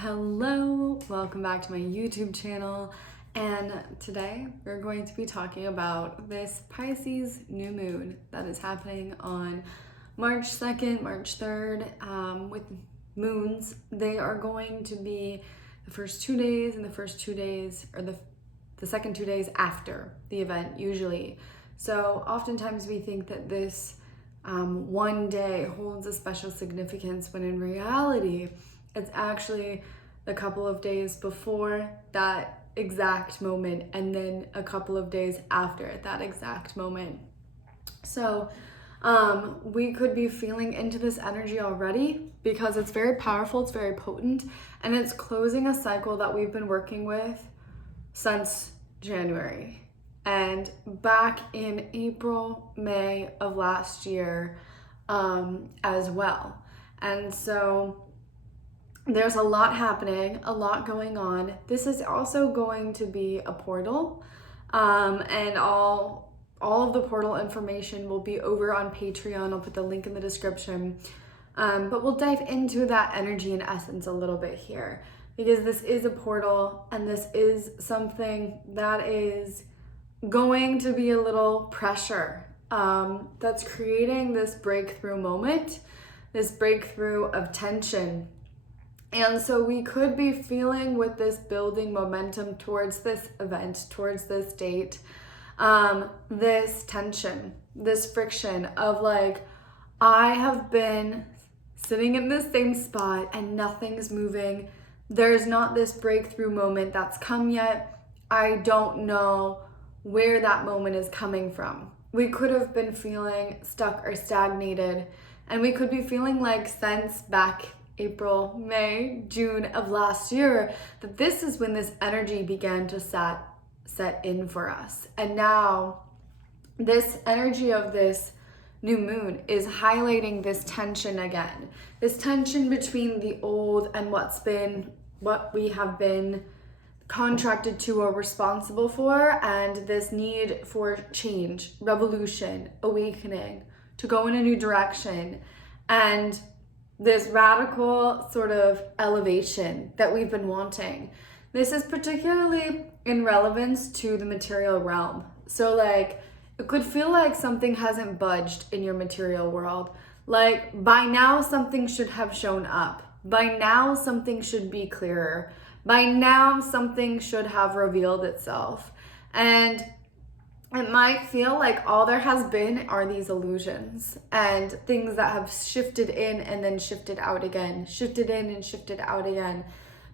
Hello, welcome back to my YouTube channel, and today we're going to be talking about this Pisces new moon that is happening on March 2nd, March 3rd. With moons, they are going to be the first 2 days and the first 2 days, or the second 2 days after the event usually. So oftentimes we think that this one day holds a special significance when in reality it's actually a couple of days before that exact moment and then a couple of days after that exact moment. So we could be feeling into this energy already because it's very powerful, it's very potent, and it's closing a cycle that we've been working with since January. And back in April, May of last year as well. And so there's a lot happening, a lot going on. This is also going to be a portal, and all of the portal information will be over on Patreon. I'll put the link in the description. But we'll dive into that energy and essence a little bit here, because this is a portal and this is something that is going to be a little pressure that's creating this breakthrough moment, this breakthrough of tension. And so we could be feeling with this building momentum towards this event, towards this date, this tension, this friction of like, I have been sitting in the same spot and nothing's moving. There's not this breakthrough moment that's come yet. I don't know where that moment is coming from. We could have been feeling stuck or stagnated, and we could be feeling like since back April, May, June of last year, that this is when this energy began to set in for us. And now this energy of this new moon is highlighting this tension again, this tension between the old and what we have been contracted to or responsible for, and this need for change, revolution, awakening, to go in a new direction, and this radical sort of elevation that we've been wanting. This is particularly in relevance to the material realm. So like, it could feel like something hasn't budged in your material world. Like by now something should have shown up. By now something should be clearer. By now something should have revealed itself. And it might feel like all there has been are these illusions and things that have shifted in and then shifted out again, shifted in and shifted out again,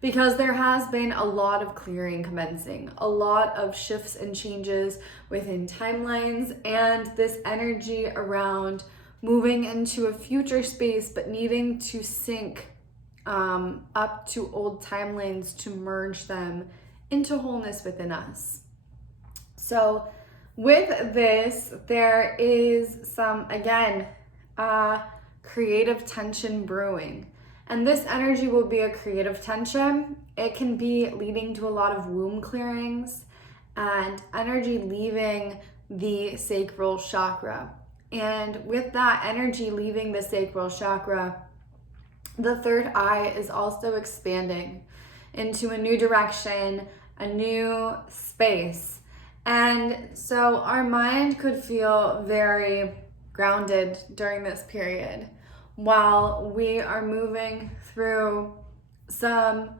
because there has been a lot of clearing commencing, a lot of shifts and changes within timelines, and this energy around moving into a future space but needing to sync up to old timelines to merge them into wholeness within us. So with this, there is some, again, creative tension brewing. And this energy will be a creative tension. It can be leading to a lot of womb clearings and energy leaving the sacral chakra. And with that energy leaving the sacral chakra, the third eye is also expanding into a new direction, a new space. And so our mind could feel very grounded during this period while we are moving through some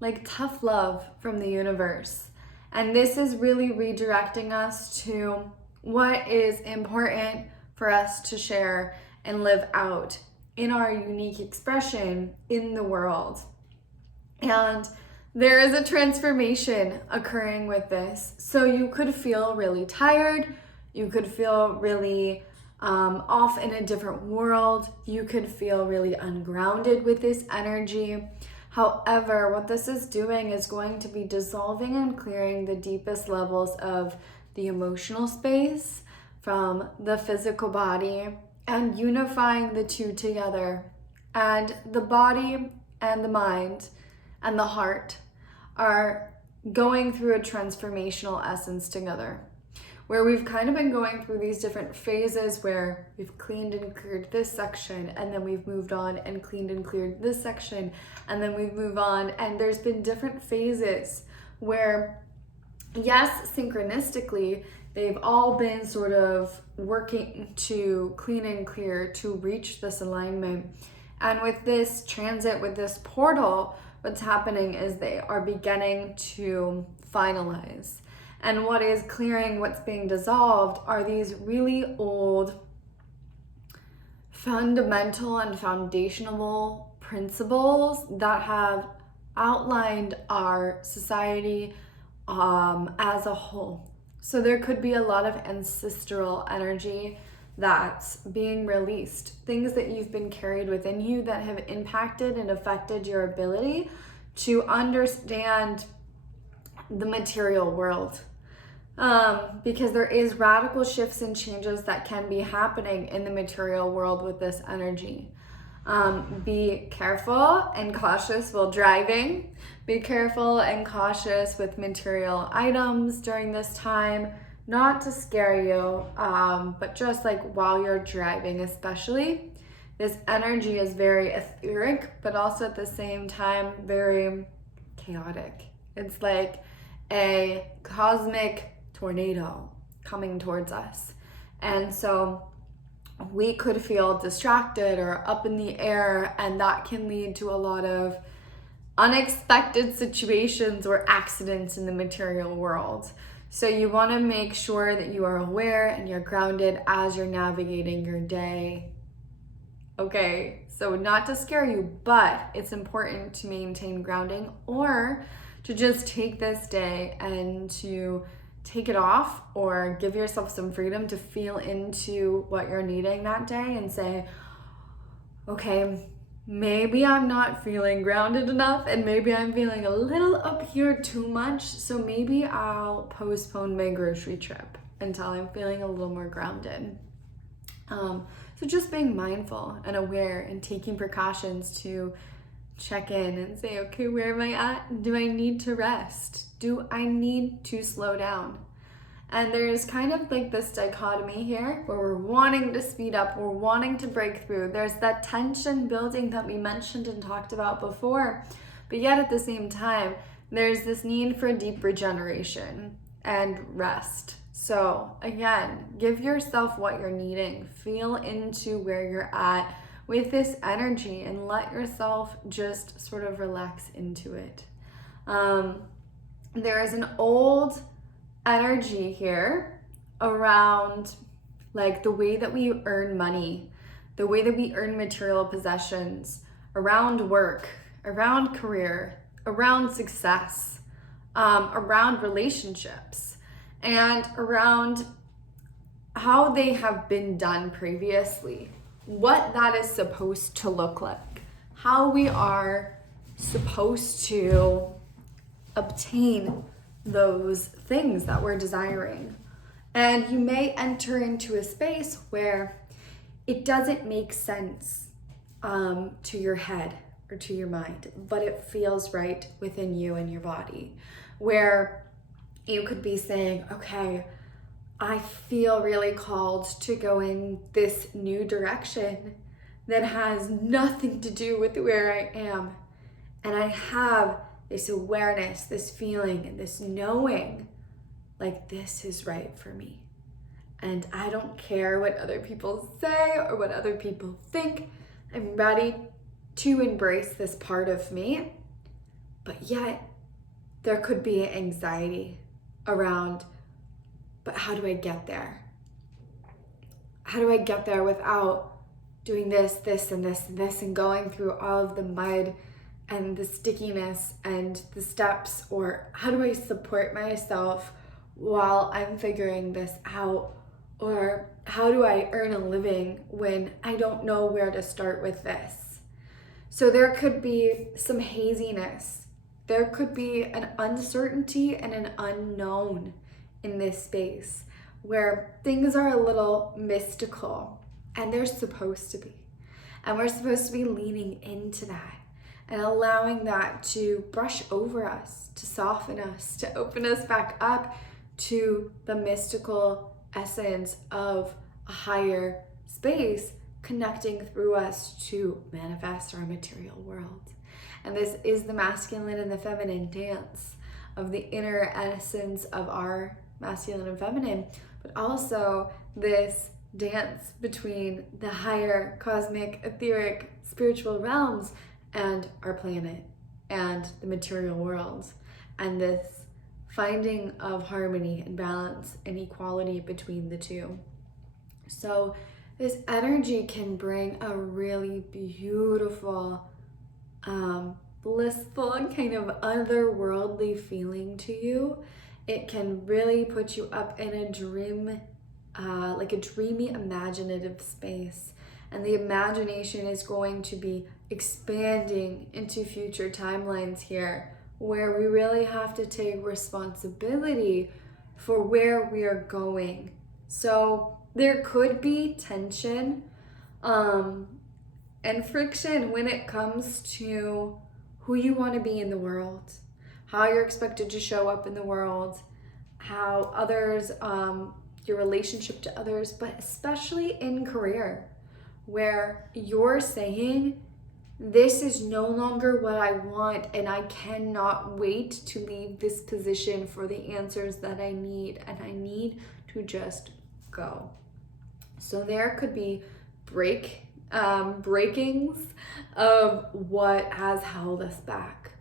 like tough love from the universe. And this is really redirecting us to what is important for us to share and live out in our unique expression in the world. And there is a transformation occurring with this. So you could feel really tired. You could feel really off in a different world. You could feel really ungrounded with this energy. However, what this is doing is going to be dissolving and clearing the deepest levels of the emotional space from the physical body and unifying the two together. And the body and the mind and the heart are going through a transformational essence together. where we've kind of been going through these different phases where we've cleaned and cleared this section, and then we've moved on and cleaned and cleared this section, and then we've moved on, and there's been different phases where, yes, synchronistically, they've all been sort of working to clean and clear to reach this alignment. And with this transit, with this portal, what's happening is they are beginning to finalize. And what is clearing, what's being dissolved, are these really old fundamental and foundational principles that have outlined our society as a whole. So there could be a lot of ancestral energy that's being released, things that you've been carried within you that have impacted and affected your ability to understand the material world. Because there is radical shifts and changes that can be happening in the material world with this energy. Be careful and cautious while driving. Be careful and cautious with material items during this time. Not to scare you, but just like while you're driving especially. This energy is very etheric, but also at the same time very chaotic. It's like a cosmic tornado coming towards us. And so we could feel distracted or up in the air, and that can lead to a lot of unexpected situations or accidents in the material world. So you want to make sure that you are aware and you're grounded as you're navigating your day. Okay, so not to scare you, but it's important to maintain grounding, or to just take this day and to take it off, or give yourself some freedom to feel into what you're needing that day and say, okay, maybe I'm not feeling grounded enough, and maybe I'm feeling a little up here too much, so maybe I'll postpone my grocery trip until I'm feeling a little more grounded. So just being mindful and aware and taking precautions to check in and say, okay, where am I at? Do I need to rest? Do I need to slow down? And there's kind of like this dichotomy here where we're wanting to speed up, we're wanting to break through. There's that tension building that we mentioned and talked about before, but yet at the same time, there's this need for deep regeneration and rest. So again, give yourself what you're needing. Feel into where you're at with this energy and let yourself just sort of relax into it. There is an old energy here around like the way that we earn money, the way that we earn material possessions, around work, around career, around success, around relationships, and around how they have been done previously, what that is supposed to look like, how we are supposed to obtain those things that we're desiring. And you may enter into a space where it doesn't make sense to your head or to your mind, but it feels right within you and your body, where you could be saying, okay, I feel really called to go in this new direction that has nothing to do with where I am. And I have this awareness, this feeling, and this knowing, like this is right for me. And I don't care what other people say or what other people think. I'm ready to embrace this part of me. But yet, there could be anxiety around, but how do I get there? How do I get there without doing this, this, and this, and this, and going through all of the mud and the stickiness and the steps? Or how do I support myself while I'm figuring this out? Or how do I earn a living when I don't know where to start with this? So there could be some haziness. There could be an uncertainty and an unknown in this space where things are a little mystical, and they're supposed to be. And we're supposed to be leaning into that and allowing that to brush over us, to soften us, to open us back up to the mystical essence of a higher space connecting through us to manifest our material world. And this is the masculine and the feminine dance of the inner essence of our masculine and feminine, but also this dance between the higher cosmic, etheric, spiritual realms and our planet and the material world, and this finding of harmony and balance and equality between the two. So this energy can bring a really beautiful, blissful and kind of otherworldly feeling to you. It can really put you up in a dream, like a dreamy, imaginative space. And the imagination is going to be expanding into future timelines here, where we really have to take responsibility for where we are going. So there could be tension and friction when it comes to who you want to be in the world, how you're expected to show up in the world, how others, your relationship to others, but especially in career, where you're saying, this is no longer what I want, and I cannot wait to leave this position for the answers that I need, and I need to just go. So there could be breakings of what has held us back.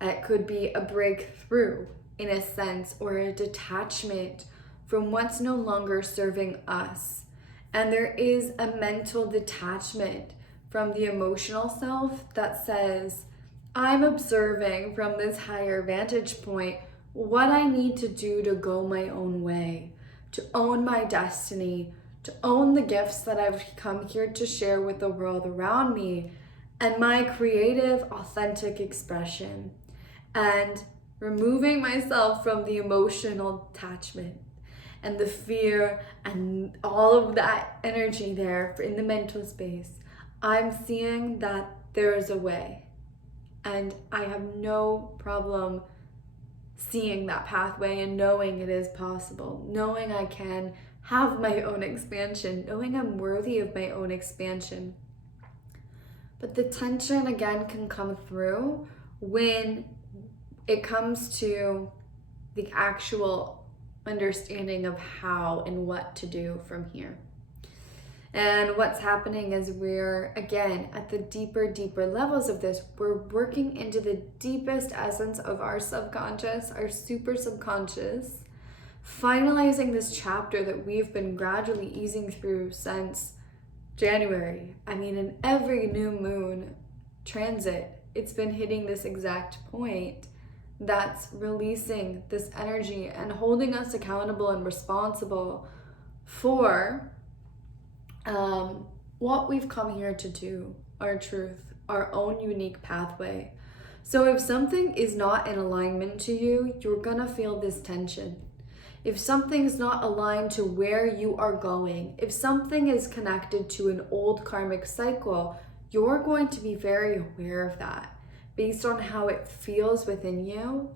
It could be a breakthrough in a sense, or a detachment from what's no longer serving us. And there is a mental detachment from the emotional self that says, I'm observing from this higher vantage point what I need to do to go my own way, to own my destiny, to own the gifts that I've come here to share with the world around me, and my creative, authentic expression, and removing myself from the emotional attachment and the fear and all of that energy there in the mental space. I'm seeing that there is a way, and I have no problem seeing that pathway and knowing it is possible, knowing I can have my own expansion, knowing I'm worthy of my own expansion. But the tension again can come through when it comes to the actual understanding of how and what to do from here. And what's happening is we're, again, at the deeper levels of this, we're working into the deepest essence of our subconscious, our super subconscious, finalizing this chapter that we've been gradually easing through since January. I mean, in every new moon transit, it's been hitting this exact point that's releasing this energy and holding us accountable and responsible for what we've come here to do, our truth, our own unique pathway. So if something is not in alignment to you, you're gonna feel this tension. If something's not aligned to where you are going, if something is connected to an old karmic cycle, you're going to be very aware of that based on how it feels within you.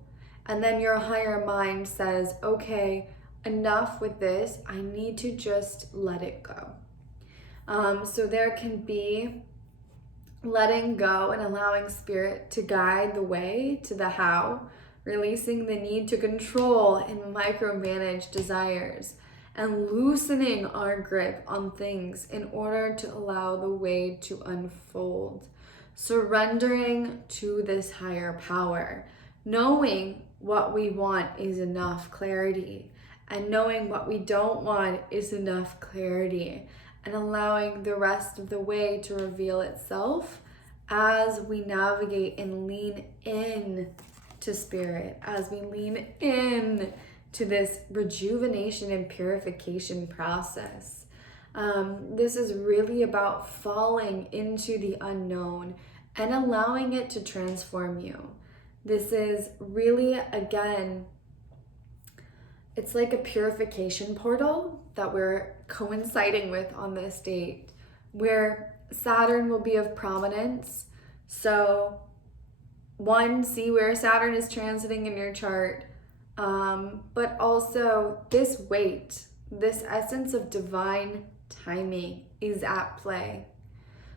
And then your higher mind says, okay, enough with this. I need to just let it go. So there can be letting go and allowing spirit to guide the way to the how, releasing the need to control and micromanage desires, and loosening our grip on things in order to allow the way to unfold. Surrendering to this higher power, knowing what we want is enough clarity, and knowing what we don't want is enough clarity, and allowing the rest of the way to reveal itself as we navigate and lean in to spirit, as we lean in to this rejuvenation and purification process. This is really about falling into the unknown and allowing it to transform you. This is really, again, it's like a purification portal that we're coinciding with on this date, where Saturn will be of prominence. So one, see where Saturn is transiting in your chart. but also this weight, this essence of divine timing is at play.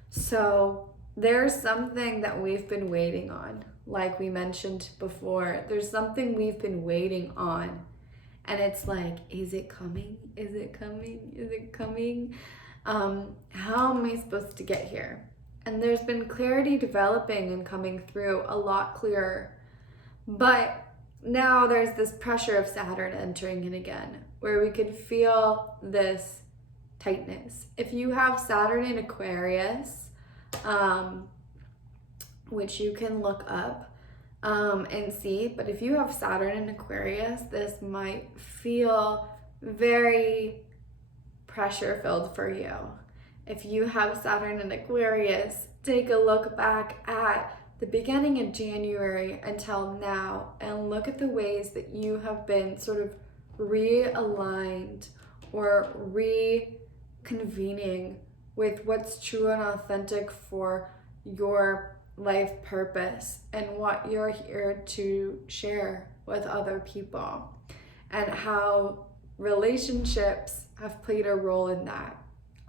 So there's something that we've been waiting on, like we mentioned before. There's something we've been waiting on. And it's like, is it coming? Is it coming? Is it coming? How am I supposed to get here? And there's been clarity developing and coming through a lot clearer. But now there's this pressure of Saturn entering in again, where we could feel this tightness. If you have Saturn in Aquarius, which you can look up and see, but if you have Saturn in Aquarius, this might feel very pressure filled for you. If you have Saturn in Aquarius, take a look back at the beginning of January until now and look at the ways that you have been sort of realigned or reconvening with what's true and authentic for your life purpose and what you're here to share with other people, and how relationships have played a role in that.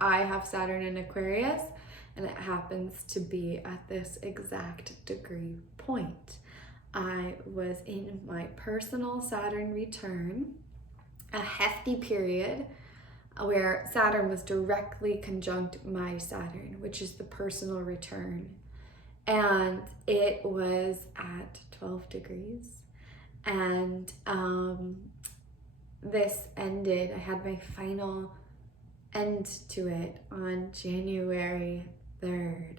I have Saturn in Aquarius, and it happens to be at this exact degree point. I was in my personal Saturn return, a hefty period where Saturn was directly conjunct my Saturn, which is the personal return. And it was at 12 degrees. And this ended, I had my final end to it on January 3rd.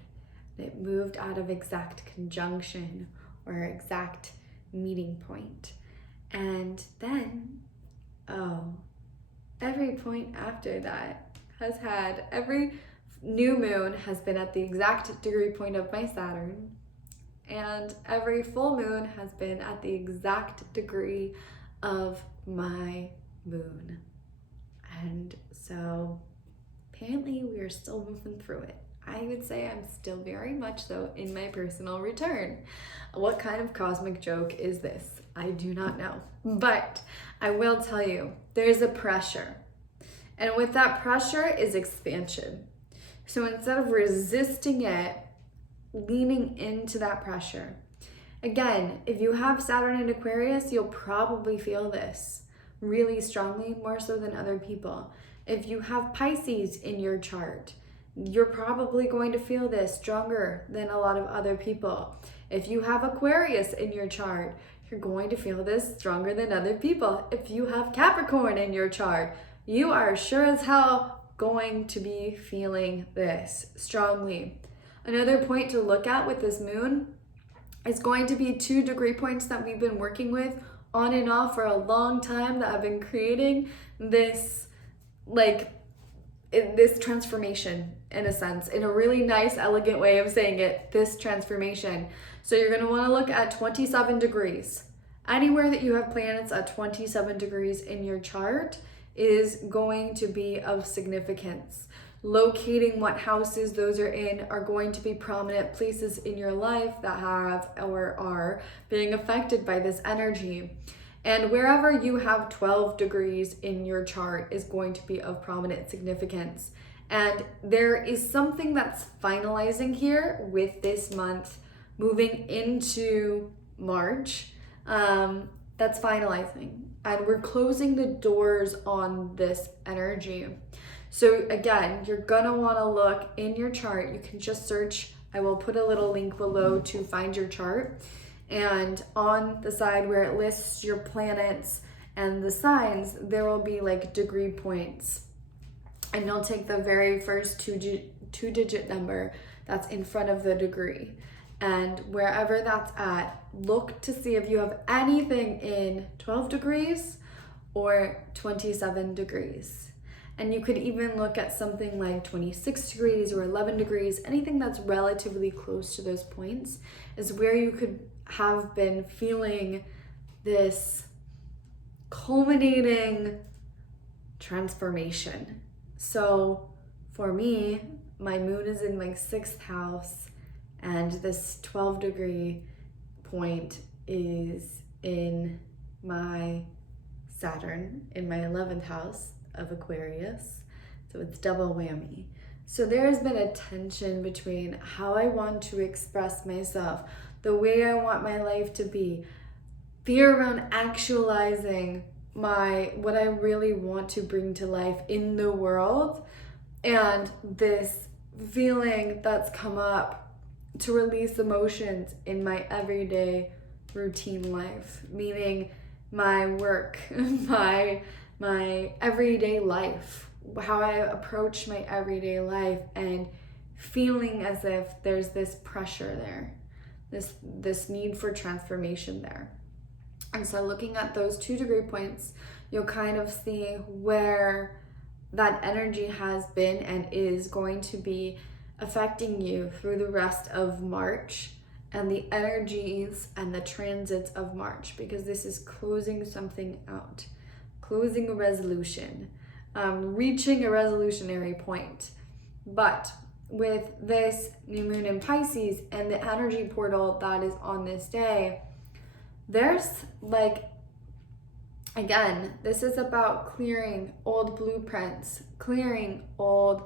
It moved out of exact conjunction or exact meeting point. And then, every point after that has had, every new moon has been at the exact degree point of my Saturn, and every full moon has been at the exact degree of my moon. And so apparently we are still moving through it. I would say I'm still very much so in my personal return. What kind of cosmic joke is this? I do not know. But I will tell you, there's a pressure. And with that pressure is expansion. So instead of resisting it, leaning into that pressure. Again, if you have Saturn in Aquarius, you'll probably feel this really strongly, more so than other people. If you have Pisces in your chart, you're probably going to feel this stronger than a lot of other people. If you have Aquarius in your chart, you're going to feel this stronger than other people. If you have Capricorn in your chart, you are sure as hell going to be feeling this strongly. Another point to look at with this moon is going to be 2 degree points that we've been working with on and off for a long time that have been creating this this transformation, in a sense, in a really nice, elegant way of saying it, this transformation. So you're going to want to look at 27 degrees. Anywhere that you have planets at 27 degrees in your chart is going to be of significance. Locating what houses those are in are going to be prominent places in your life that have or are being affected by this energy. And wherever you have 12 degrees in your chart is going to be of prominent significance. And there is something that's finalizing here with this month moving into March, that's finalizing. And we're closing the doors on this energy. So again, you're gonna wanna look in your chart. You can just search, I will put a little link below to find your chart. And on the side where it lists your planets and the signs, there will be like degree points. And you'll take the very first two-digit number that's in front of the degree. And wherever that's at, look to see if you have anything in 12 degrees or 27 degrees. And you could even look at something like 26 degrees or 11 degrees. Anything that's relatively close to those points is where you could have been feeling this culminating transformation. So for me, my moon is in my 6th house, and this 12 degree point is in my Saturn in my 11th house of Aquarius. So it's double whammy. So there's been a tension between how I want to express myself, the way I want my life to be, fear around actualizing what I really want to bring to life in the world, and this feeling that's come up to release emotions in my everyday routine life, meaning my work, my everyday life, how I approach my everyday life, and feeling as if there's this pressure there, this need for transformation there. And so looking at those 2 degree points, you'll kind of see where that energy has been and is going to be affecting you through the rest of March and the energies and the transits of March, because this is closing something out, closing a resolution, reaching a resolutionary point. But with this new moon in Pisces and the energy portal that is on this day, there's again, this is about clearing old blueprints, clearing old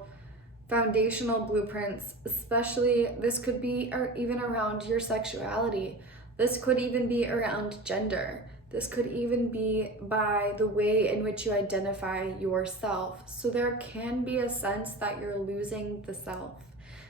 foundational blueprints, especially this could be even around your sexuality. This could even be around gender. This could even be by the way in which you identify yourself. So there can be a sense that you're losing the self.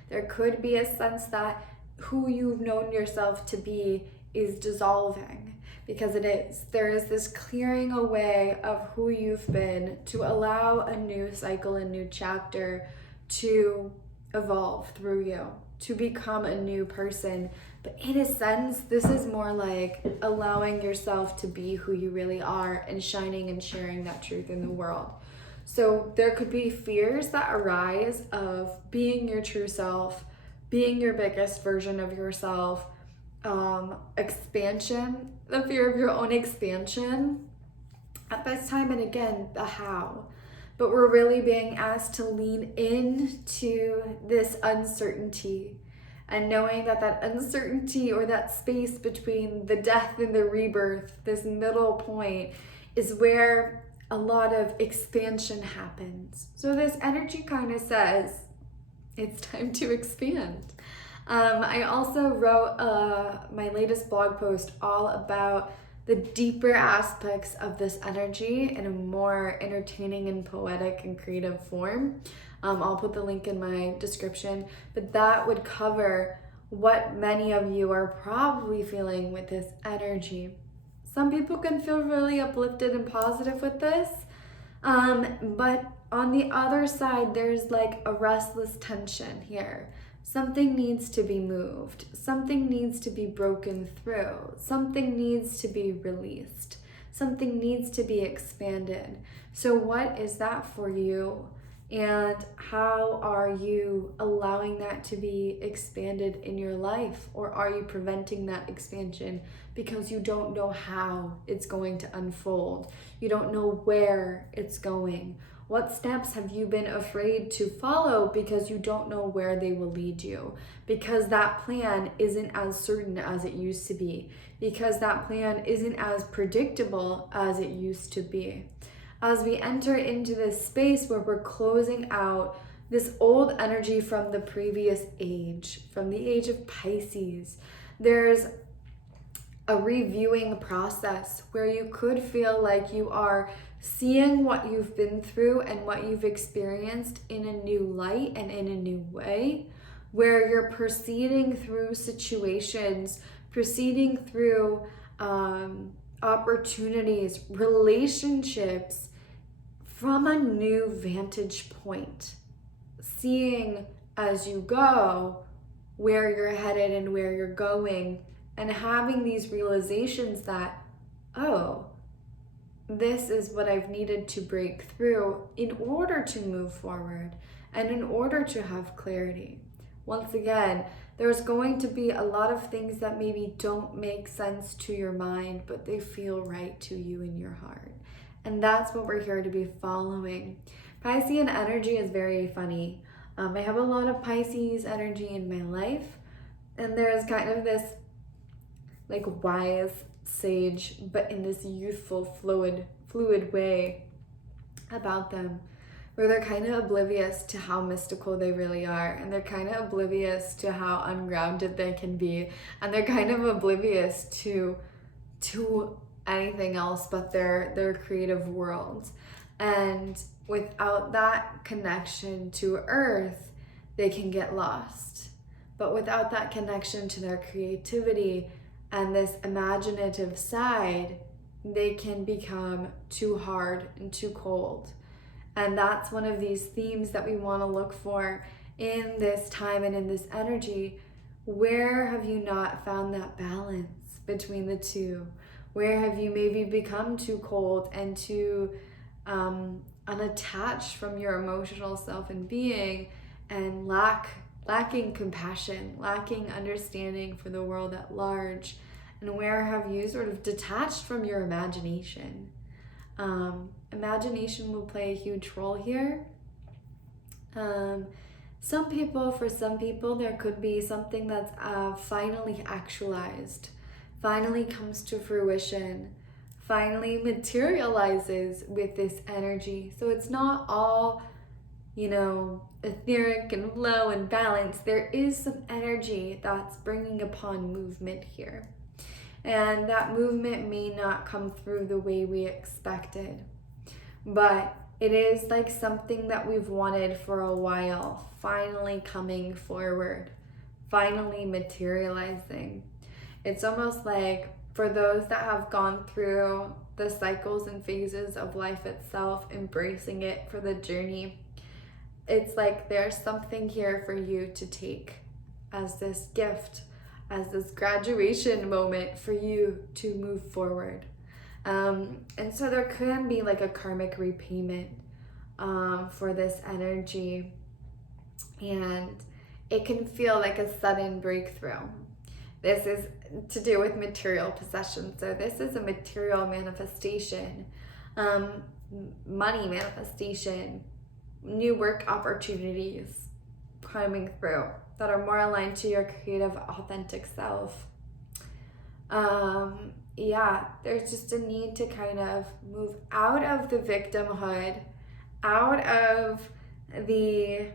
There could be a sense that who you've known yourself to be is dissolving, because it is. There is this clearing away of who you've been to allow a new cycle, a new chapter to evolve through you, to become a new person. But in a sense, this is more like allowing yourself to be who you really are and shining and sharing that truth in the world. So there could be fears that arise of being your true self, being your biggest version of yourself, expansion, the fear of your own expansion at this time, and again, the how. But we're really being asked to lean into this uncertainty, and knowing that that uncertainty, or that space between the death and the rebirth, this middle point, is where a lot of expansion happens. So this energy kind of says it's time to expand. I also wrote my latest blog post all about the deeper aspects of this energy in a more entertaining and poetic and creative form. I'll put the link in my description, but that would cover what many of you are probably feeling with this energy. Some people can feel really uplifted and positive with this, but on the other side, there's like a restless tension here. Something needs to be moved. Something needs to be broken through. Something needs to be released. Something needs to be expanded. So what is that for you? And how are you allowing that to be expanded in your life? Or are you preventing that expansion because you don't know how it's going to unfold? You don't know where it's going. What steps have you been afraid to follow because you don't know where they will lead you? Because that plan isn't as certain as it used to be. Because that plan isn't as predictable as it used to be. As we enter into this space where we're closing out this old energy from the previous age, from the age of Pisces, there's a reviewing process where you could feel like you are seeing what you've been through and what you've experienced in a new light and in a new way, where you're proceeding through situations, proceeding through opportunities, relationships from a new vantage point, seeing as you go where you're headed and where you're going, and having these realizations that, oh, this is what I've needed to break through in order to move forward and in order to have clarity. Once again, there's going to be a lot of things that maybe don't make sense to your mind, but they feel right to you in your heart. And that's what we're here to be following. Piscean energy is very funny. I have a lot of Pisces energy in my life, and there's kind of this like wise sage, but in this youthful, fluid way about them, where they're kind of oblivious to how mystical they really are, and they're kind of oblivious to how ungrounded they can be, and they're kind of oblivious to anything else but their creative world. And without that connection to earth, they can get lost. But without that connection to their creativity and this imaginative side, they can become too hard and too cold. And that's one of these themes that we want to look for in this time and in this energy. Where have you not found that balance between the two? Where have you maybe become too cold and too unattached from your emotional self and being, and lacking compassion, lacking understanding for the world at large? And where have you sort of detached from your imagination? Imagination will play a huge role here. For some people, there could be something that's finally actualized, finally comes to fruition, finally materializes with this energy. So it's not all, etheric and low and balanced. There is some energy that's bringing upon movement here. And that movement may not come through the way we expected, but it is like something that we've wanted for a while, finally coming forward, finally materializing. It's almost like for those that have gone through the cycles and phases of life itself, embracing it for the journey, it's like there's something here for you to take as this gift, as this graduation moment for you to move forward. And so there can be like a karmic repayment for this energy, and it can feel like a sudden breakthrough. This is to do with material possession. So this is a material manifestation, money manifestation, new work opportunities coming through that are more aligned to your creative, authentic self. There's just a need to kind of move out of the victimhood, out of the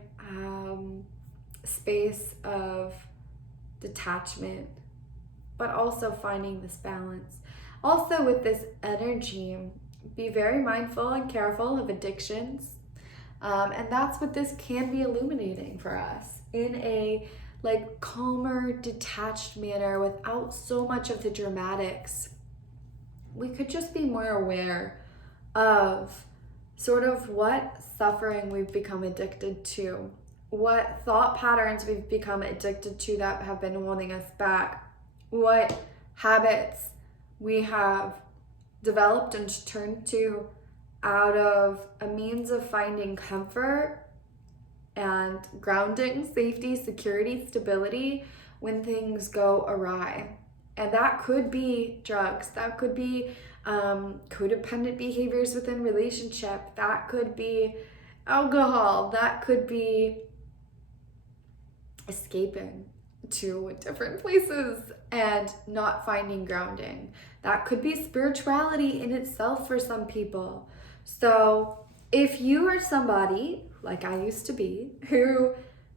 space of detachment, but also finding this balance. Also with this energy, be very mindful and careful of addictions. And that's what this can be illuminating for us in a like calmer, detached manner without so much of the dramatics. We could just be more aware of sort of what suffering we've become addicted to, what thought patterns we've become addicted to that have been holding us back, what habits we have developed and turned to out of a means of finding comfort and grounding, safety, security, stability when things go awry. And that could be drugs, that could be codependent behaviors within relationship, that could be alcohol, that could be escaping to different places and not finding grounding. That could be spirituality in itself for some people. So if you are somebody, like I used to be, who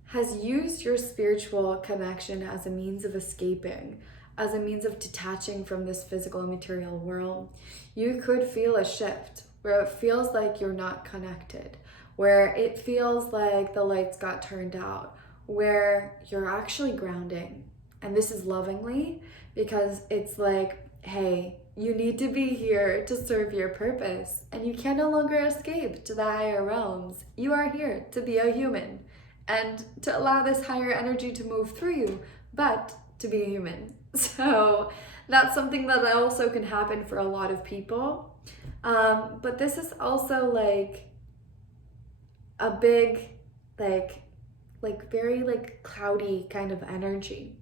has used your spiritual connection as a means of escaping, as a means of detaching from this physical and material world, you could feel a shift where it feels like you're not connected, where it feels like the lights got turned out, where you're actually grounding. And this is lovingly, because it's like, hey, you need to be here to serve your purpose, and you can no longer escape to the higher realms. You are here to be a human and to allow this higher energy to move through you, but to be a human. So that's something that also can happen for a lot of people. But this is also like a big, like very like cloudy kind of energy.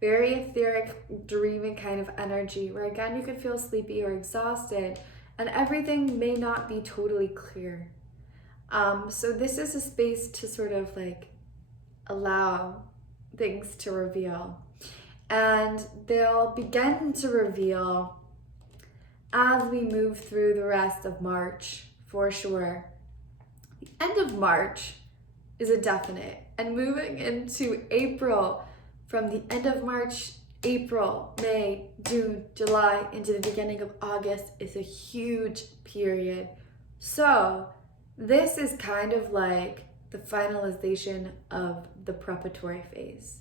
Very etheric, dreamy kind of energy where again you could feel sleepy or exhausted and everything may not be totally clear. So this is a space to sort of like allow things to reveal. And they'll begin to reveal as we move through the rest of March, for sure. The end of March is a definite, and moving into April, from the end of March, April, May, June, July, into the beginning of August is a huge period. So this is kind of like the finalization of the preparatory phase,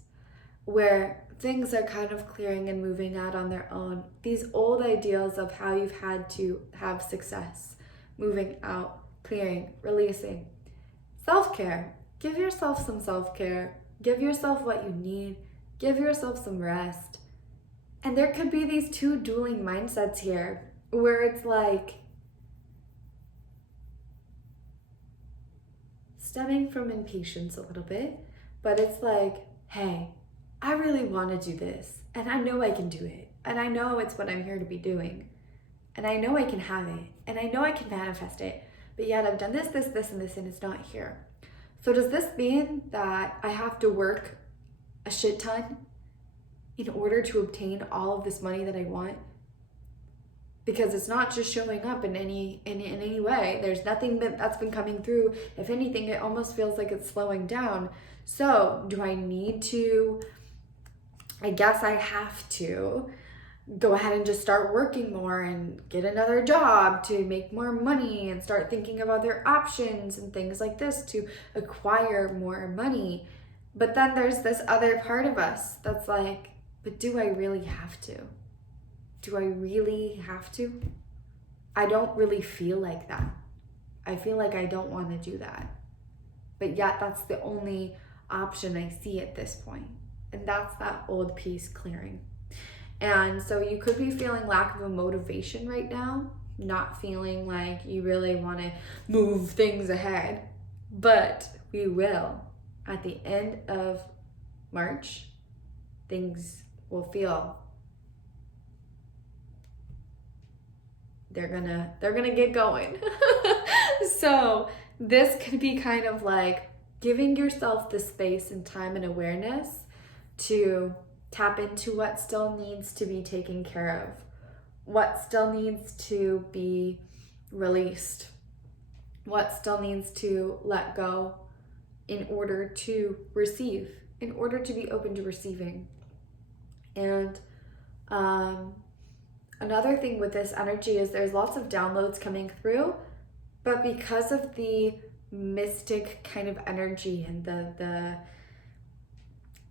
where things are kind of clearing and moving out on their own. These old ideals of how you've had to have success, moving out, clearing, releasing. Self-care. Give yourself some self-care. Give yourself what you need. Give yourself some rest. And there could be these two dueling mindsets here, where it's like stemming from impatience a little bit, but it's like, hey, I really want to do this, and I know I can do it, and I know it's what I'm here to be doing, and I know I can have it, and I know I can manifest it, but yet I've done this, and it's not here. So does this mean that I have to work a shit ton in order to obtain all of this money that I want? Because it's not just showing up in any way. There's nothing that's been coming through. If anything, it almost feels like it's slowing down. So do I need to, I guess I have to go ahead and just start working more and get another job to make more money and start thinking of other options and things like this to acquire more money. But then there's this other part of us that's like, but do I really have to? Do I really have to? I don't really feel like that. I feel like I don't want to do that. But yet that's the only option I see at this point. And that's that old piece clearing. And so you could be feeling lack of a motivation right now, not feeling like you really want to move things ahead. But we will. At the end of March, things will feel they're gonna get going. So this could be kind of like giving yourself the space and time and awareness to tap into what still needs to be taken care of, what still needs to be released, what still needs to let go in order to receive, in order to be open to receiving. And another thing with this energy is there's lots of downloads coming through, but because of the mystic kind of energy and the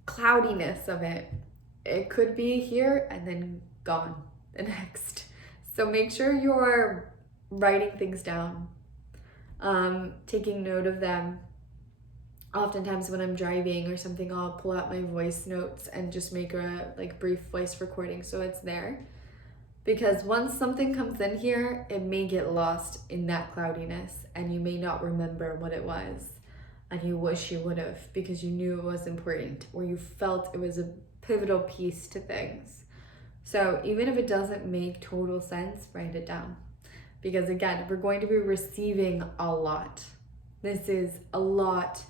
cloudiness of it, it could be here and then gone the next. So make sure you're writing things down, taking note of them. Oftentimes when I'm driving or something, I'll pull out my voice notes and just make a brief voice recording so it's there. Because once something comes in here, it may get lost in that cloudiness and you may not remember what it was and you wish you would have, because you knew it was important or you felt it was a pivotal piece to things. So even if it doesn't make total sense, write it down. Because again, we're going to be receiving a lot. This is a lot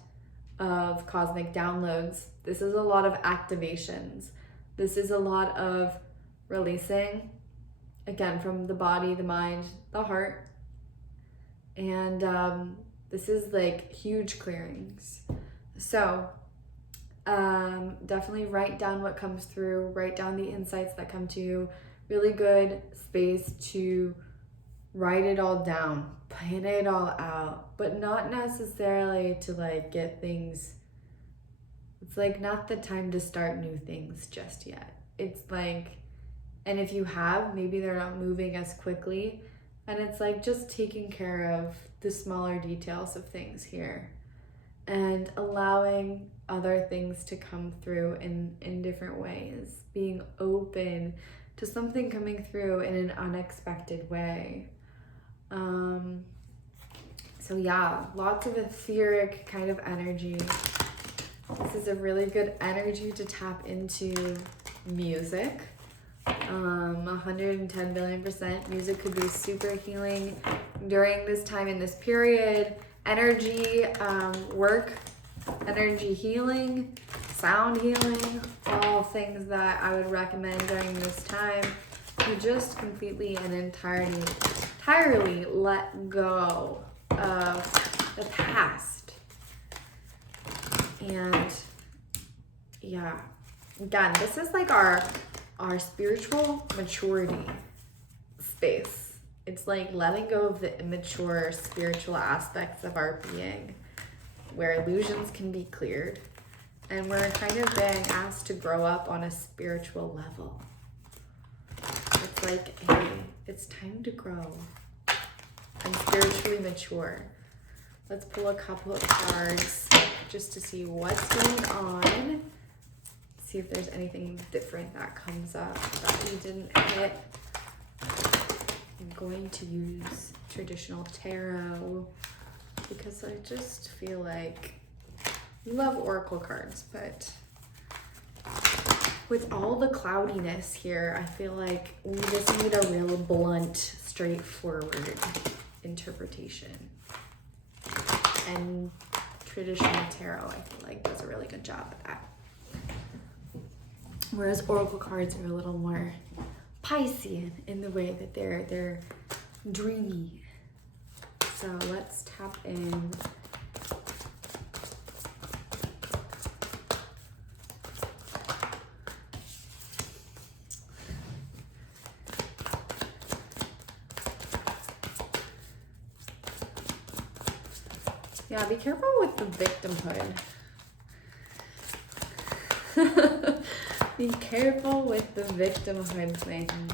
of cosmic downloads. This is a lot of activations. This is a lot of releasing, again, from the body, the mind, the heart. And this is like huge clearings. So definitely write down what comes through, write down the insights that come to you. Really good space to write it all down, plan it all out, but not necessarily to get things, it's not the time to start new things just yet. It's and if you have, maybe they're not moving as quickly, and it's just taking care of the smaller details of things here and allowing other things to come through in different ways, being open to something coming through in an unexpected way. So yeah, lots of etheric kind of energy. This is a really good energy to tap into music. 110 billion%. Music could be super healing during this time in this period. Energy work, energy healing, sound healing, all things that I would recommend during this time. You just completely and entirely let go of the past. And yeah, again, this is like our spiritual maturity space. It's like letting go of the immature spiritual aspects of our being, where illusions can be cleared, and we're kind of being asked to grow up on a spiritual level. It's like, hey, it's time to grow and spiritually mature. Let's pull a couple of cards just to see what's going on. See if there's anything different that comes up that we didn't hit. I'm going to use traditional tarot because I just feel like I love oracle cards, but with all the cloudiness here, I feel like we just need a real blunt, straightforward interpretation. And traditional tarot, I feel like, does a really good job at that. Whereas oracle cards are a little more Piscean in the way that they're dreamy. So let's tap in. Yeah, be careful with the victimhood. Be careful with the victimhood things.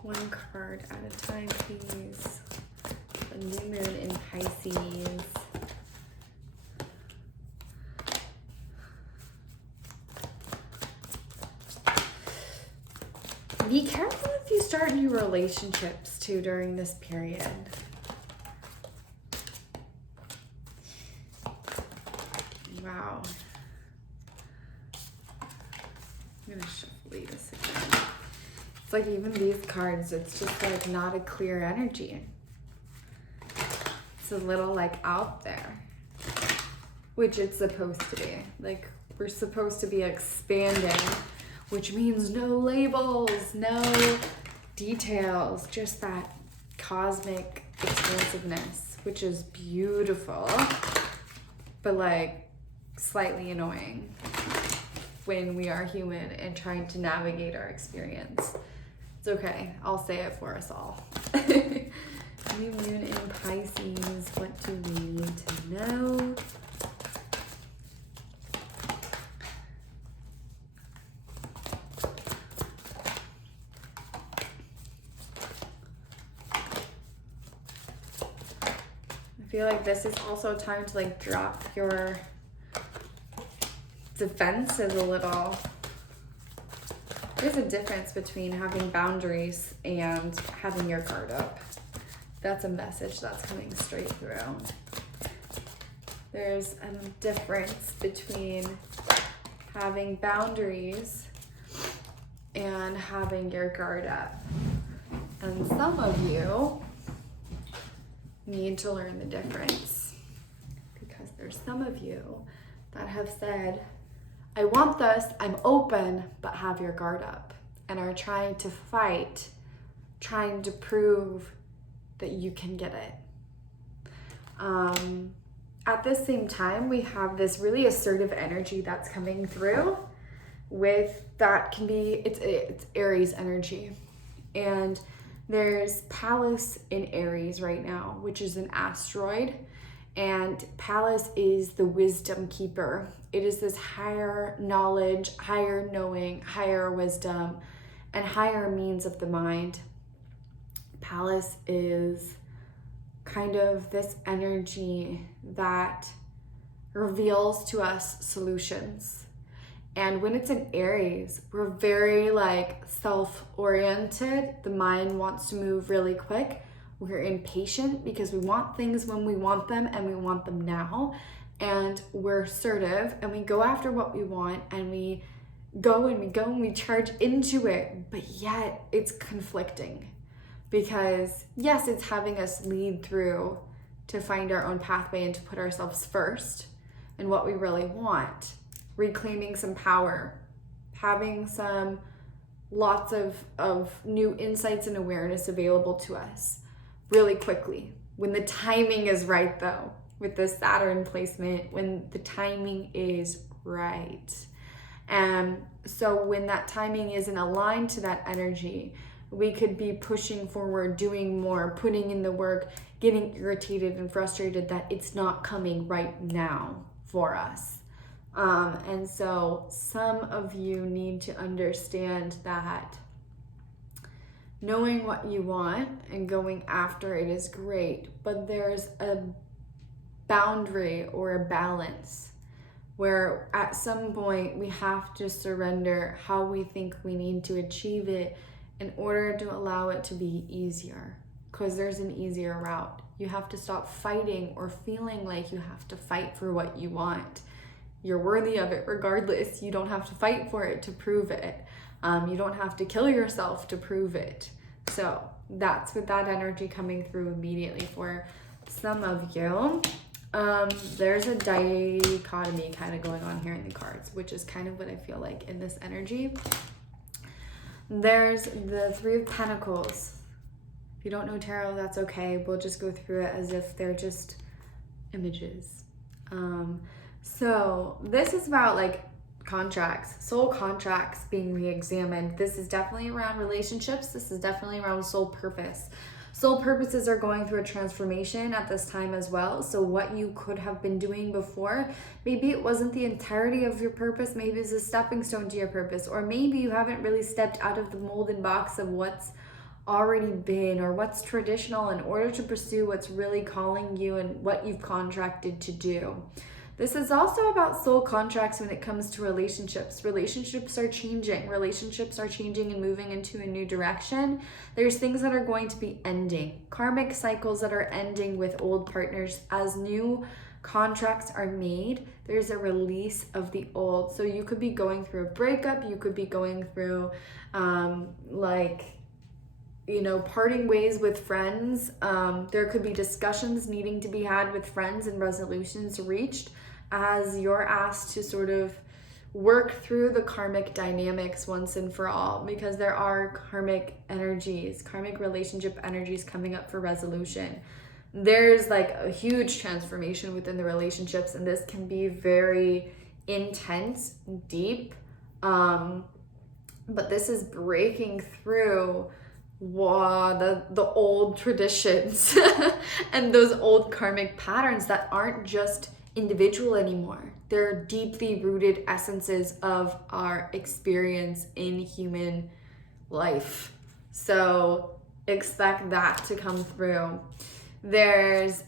One card at a time, please. The new moon in Pisces. Be careful if you start new relationships too during this period. Wow. I'm gonna shuffle this again. It's like even these cards, it's just like not a clear energy. It's a little like out there, which it's supposed to be. Like we're supposed to be expanding, which means no labels, no details, just that cosmic expansiveness, which is beautiful, but like slightly annoying when we are human and trying to navigate our experience. It's okay, I'll say it for us all. New moon in Pisces, what do we need to know? I feel like this is also time to like drop your defenses a little. There's a difference between having boundaries and having your guard up. That's a message that's coming straight through. There's a difference between having boundaries and having your guard up. And some of you need to learn the difference, because there's some of you that have said, I want this, I'm open, but have your guard up, and are trying to fight, trying to prove that you can get it. At the same time, we have this really assertive energy that's coming through with that can be, it's Aries energy. And there's Pallas in Aries right now, which is an asteroid. And Pallas is the wisdom keeper. It is this higher knowledge, higher knowing, higher wisdom, and higher means of the mind. Pallas is kind of this energy that reveals to us solutions. And when it's in Aries, we're very like self-oriented. The mind wants to move really quick. We're impatient because we want things when we want them and we want them now. And we're assertive and we go after what we want, and we go and we go and we charge into it. But yet it's conflicting, because yes, it's having us lead through to find our own pathway and to put ourselves first. and what we really want, reclaiming some power, having some lots of new insights and awareness available to us really quickly. When the timing is right though, with the Saturn placement, when the timing is right. And so when that timing isn't aligned to that energy, we could be pushing forward, doing more, putting in the work, getting irritated and frustrated that it's not coming right now for us. And so some of you need to understand that knowing what you want and going after it is great, but there's a boundary or a balance where at some point we have to surrender how we think we need to achieve it in order to allow it to be easier, because there's an easier route. You have to stop fighting or feeling like you have to fight for what you want. You're worthy of it regardless. You don't have to fight for it to prove it. You don't have to kill yourself to prove it. So that's with that energy coming through immediately for some of you. There's a dichotomy kind of going on here in the cards, which is kind of what I feel like in this energy. There's the Three of Pentacles. If you don't know tarot, that's okay. We'll just go through it as if they're just images. So this is about like contracts, soul contracts being re-examined. This is definitely around relationships. This is definitely around soul purpose. Soul purposes are going through a transformation at this time as well. So what you could have been doing before, maybe it wasn't the entirety of your purpose. Maybe it's a stepping stone to your purpose, or maybe you haven't really stepped out of the mold and box of what's already been or what's traditional in order to pursue what's really calling you and what you've contracted to do. This is also about soul contracts when it comes to relationships. Relationships are changing. Relationships are changing and moving into a new direction. There's things that are going to be ending. Karmic cycles that are ending with old partners. As new contracts are made, there's a release of the old. So you could be going through a breakup. You could be going through parting ways with friends. There could be discussions needing to be had with friends and resolutions reached as you're asked to sort of work through the karmic dynamics once and for all, because there are karmic energies, karmic relationship energies coming up for resolution. There's like a huge transformation within the relationships, and this can be very intense, deep, but this is breaking through the old traditions and those old karmic patterns that aren't just individual anymore. They're deeply rooted essences of our experience in human life. So expect that to come through. There's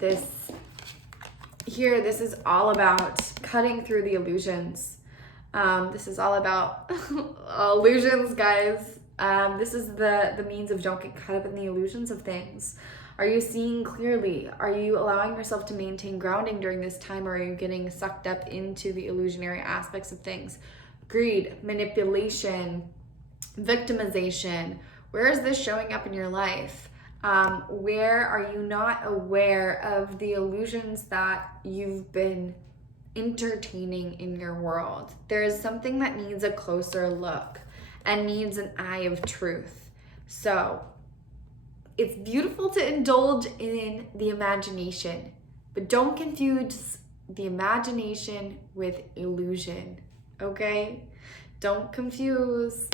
this is all about cutting through the illusions. This is all about illusions, guys. This is the means of don't get caught up in the illusions of things. Are you seeing clearly? Are you allowing yourself to maintain grounding during this time, or are you getting sucked up into the illusionary aspects of things? Greed, manipulation, victimization. Where is this showing up in your life? Where are you not aware of the illusions that you've been entertaining in your world? There is something that needs a closer look and needs an eye of truth. So it's beautiful to indulge in the imagination, but don't confuse the imagination with illusion, okay? Don't confuse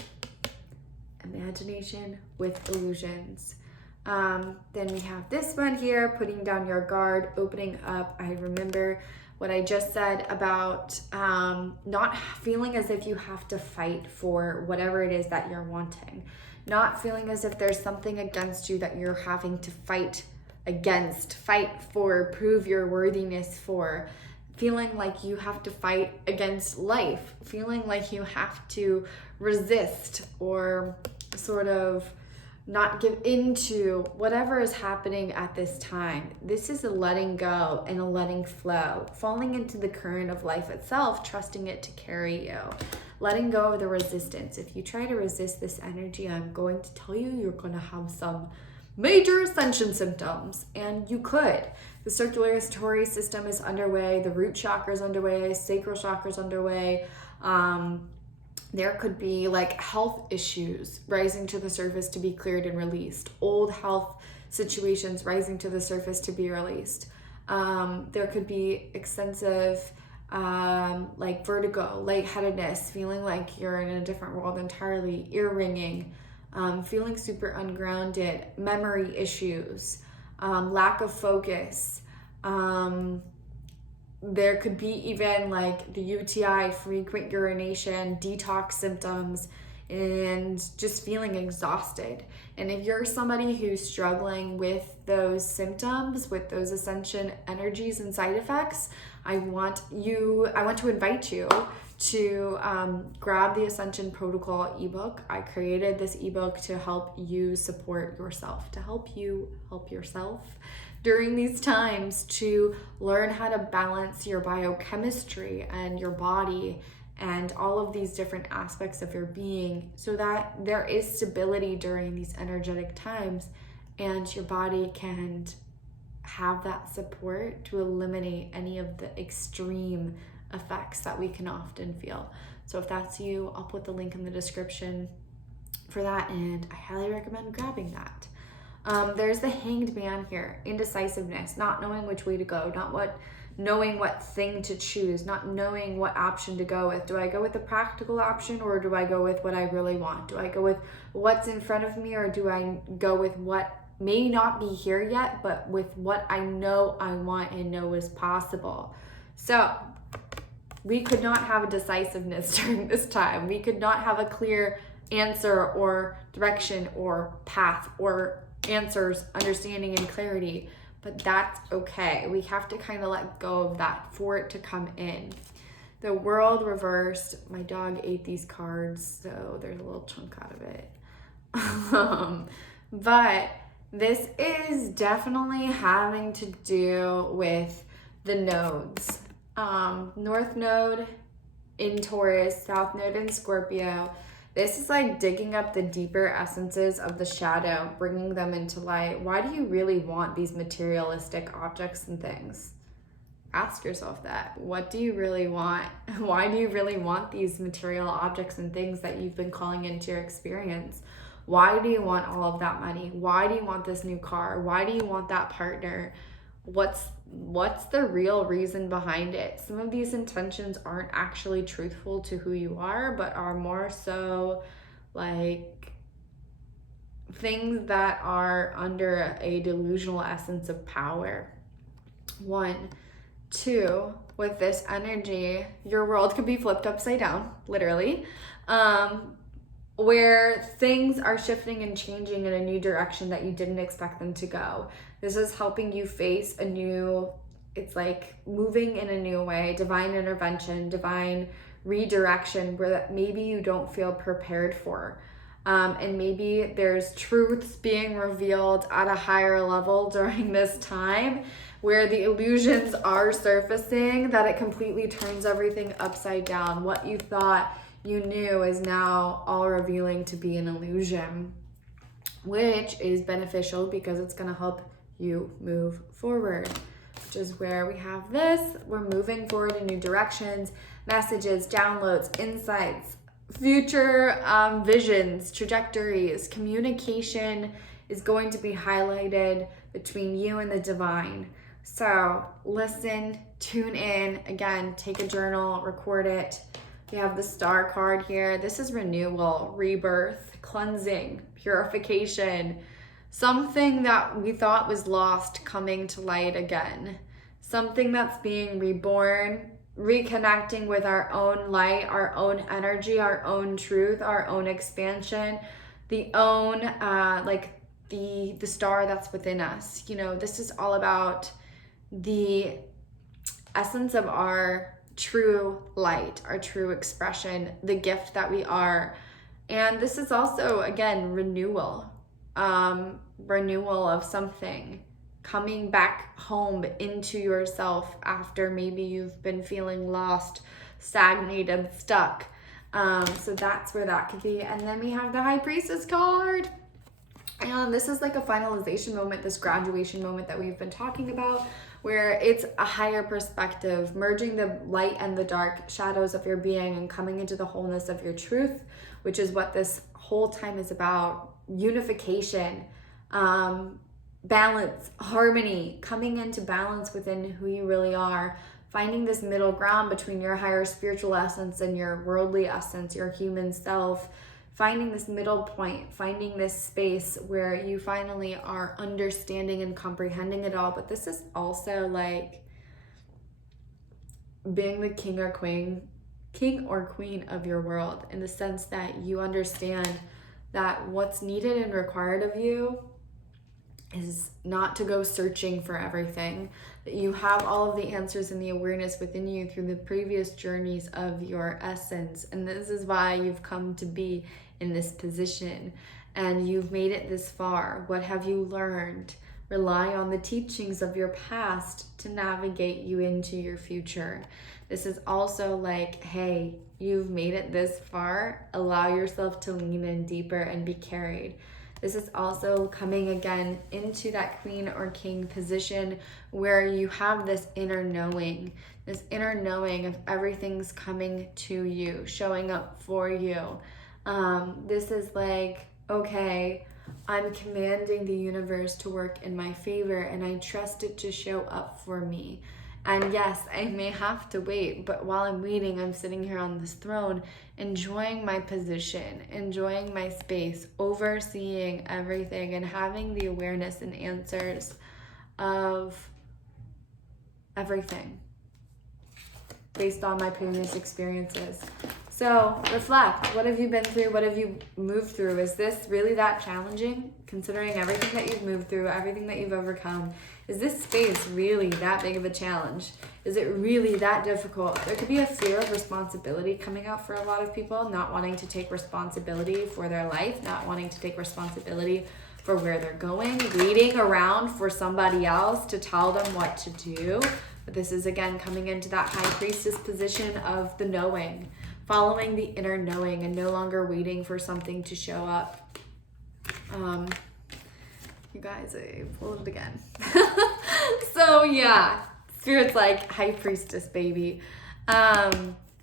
imagination with illusions. Then we have this one here, putting down your guard, opening up. I remember what I just said about not feeling as if you have to fight for whatever it is that you're wanting. Not feeling as if there's something against you that you're having to fight against, fight for, prove your worthiness for. Feeling like you have to fight against life. Feeling like you have to resist or sort of not give into whatever is happening at this time. This is a letting go and a letting flow, falling into the current of life itself, trusting it to carry you, letting go of the resistance. If you try to resist this energy, I'm going to tell you, you're going to have some major ascension symptoms, and you could. The circulatory system is underway, the root chakra is underway, sacral chakra is underway. There could be like health issues rising to the surface to be cleared and released, old health situations rising to the surface to be released. There could be extensive like vertigo, lightheadedness, feeling like you're in a different world entirely, ear ringing, feeling super ungrounded, memory issues, lack of focus. There could be even like the UTI, frequent urination, detox symptoms, and just feeling exhausted. And if you're somebody who's struggling with those symptoms, with those ascension energies and side effects, I want to invite you to grab the Ascension Protocol ebook. I created this ebook to help you support yourself, to help you help yourself during these times, to learn how to balance your biochemistry and your body and all of these different aspects of your being so that there is stability during these energetic times and your body can have that support to eliminate any of the extreme effects that we can often feel. So if that's you, I'll put the link in the description for that, and I highly recommend grabbing that. There's the Hanged Man here, indecisiveness, not knowing which way to go, knowing what thing to choose, not knowing what option to go with. Do I go with the practical option, or do I go with what I really want? Do I go with what's in front of me, or do I go with what may not be here yet, but with what I know I want and know is possible? So we could not have a decisiveness during this time. We could not have a clear answer or direction or path or answers, understanding and clarity, but that's okay. We have to kind of let go of that for it to come in. The World reversed. My dog ate these cards, so there's a little chunk out of it. But this is definitely having to do with the nodes. North node in Taurus, South node in Scorpio. This is like digging up the deeper essences of the shadow, bringing them into light. Why do you really want these materialistic objects and things? Ask yourself that. What do you really want? Why do you really want these material objects and things that you've been calling into your experience? Why do you want all of that money? Why do you want this new car? Why do you want that partner? What's the real reason behind it? Some of these intentions aren't actually truthful to who you are, but are more so like things that are under a delusional essence of power. 1, 2, with this energy, your world could be flipped upside down, literally, where things are shifting and changing in a new direction that you didn't expect them to go. This is helping you face a new, it's like moving in a new way, divine intervention, divine redirection where that maybe you don't feel prepared for. And maybe there's truths being revealed at a higher level during this time where the illusions are surfacing, that it completely turns everything upside down. What you thought you knew is now all revealing to be an illusion, which is beneficial because it's going to help you move forward, which is where we have this. We're moving forward in new directions, messages, downloads, insights, future visions, trajectories. Communication is going to be highlighted between you and the divine. So listen, tune in, again, take a journal, record it. We have the Star card here. This is renewal, rebirth, cleansing, purification, something that we thought was lost coming to light again, something that's being reborn, reconnecting with our own light, our own energy, our own truth, our own expansion, the own, like the star that's within us. You know, this is all about the essence of our true light, our true expression, the gift that we are. And this is also, again, renewal of something, coming back home into yourself after maybe you've been feeling lost, stagnated, stuck. So that's where that could be. And then we have the High Priestess card. And this is like a finalization moment, this graduation moment that we've been talking about, where it's a higher perspective, merging the light and the dark shadows of your being and coming into the wholeness of your truth, which is what this whole time is about. Unification, balance, harmony, coming into balance within who you really are, finding this middle ground between your higher spiritual essence and your worldly essence, your human self, finding this middle point, finding this space where you finally are understanding and comprehending it all. But this is also like being the king or queen of your world, in the sense that you understand that what's needed and required of you is not to go searching for everything, that you have all of the answers and the awareness within you through the previous journeys of your essence. And this is why you've come to be in this position and you've made it this far. What have you learned? Rely on the teachings of your past to navigate you into your future. This is also like, hey, you've made it this far. Allow yourself to lean in deeper and be carried. This is also coming again into that queen or king position where you have this inner knowing of everything's coming to you, showing up for you. This is like, okay, I'm commanding the universe to work in my favor and I trust it to show up for me. And yes, I may have to wait, but while I'm waiting, I'm sitting here on this throne, enjoying my position, enjoying my space, overseeing everything, and having the awareness and answers of everything based on my previous experiences. So reflect. What have you been through? What have you moved through? Is this really that challenging, considering everything that you've moved through, everything that you've overcome? Is this space really that big of a challenge? Is it really that difficult? There could be a fear of responsibility coming out for a lot of people, not wanting to take responsibility for their life, not wanting to take responsibility for where they're going, waiting around for somebody else to tell them what to do. But this is again coming into that high priestess position of the knowing, following the inner knowing and no longer waiting for something to show up. You guys, I pulled it again. So yeah, Spirit's like high priestess, baby.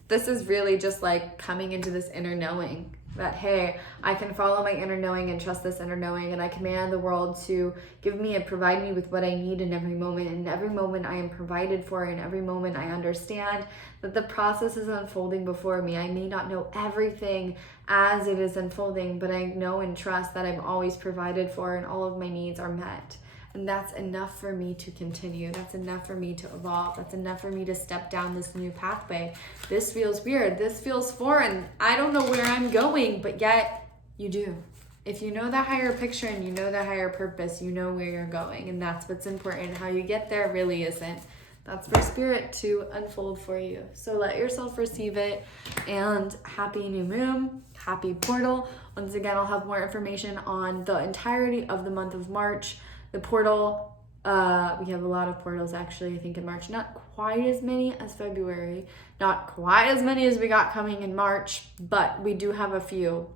This is really just like coming into this inner knowing that, hey, I can follow my inner knowing and trust this inner knowing, and I command the world to give me and provide me with what I need in every moment. In every moment I am provided for, in every moment I understand that the process is unfolding before me. I may not know everything as it is unfolding, but I know and trust that I'm always provided for and all of my needs are met. And that's enough for me to continue. That's enough for me to evolve. That's enough for me to step down this new pathway. This feels weird. This feels foreign. I don't know where I'm going, but yet you do. If you know the higher picture and you know the higher purpose, you know where you're going. And that's what's important. How you get there really isn't. That's for Spirit to unfold for you. So let yourself receive it. And happy new moon. Happy portal. Once again, I'll have more information on the entirety of the month of March. The portal, we have a lot of portals actually, I think in March. Not quite as many as February. Not quite as many as we got coming in March, but we do have a few.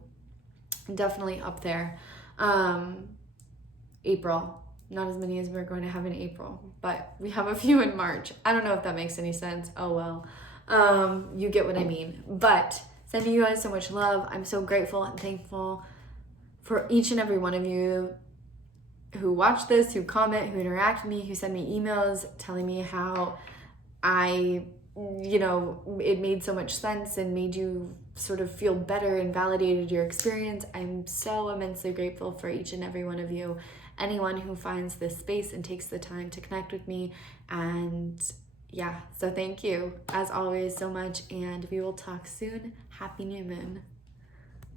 Definitely up there. April. Not as many as we're going to have in April, but we have a few in March. I don't know if that makes any sense. Oh well. You get what I mean. But sending you guys so much love. I'm so grateful and thankful for each and every one of you who watch this, who comment, who interact with me, who send me emails telling me how it made so much sense and made you sort of feel better and validated your experience. I'm so immensely grateful for each and every one of you. Anyone who finds this space and takes the time to connect with me. And yeah, so thank you as always so much. And we will talk soon. Happy new moon.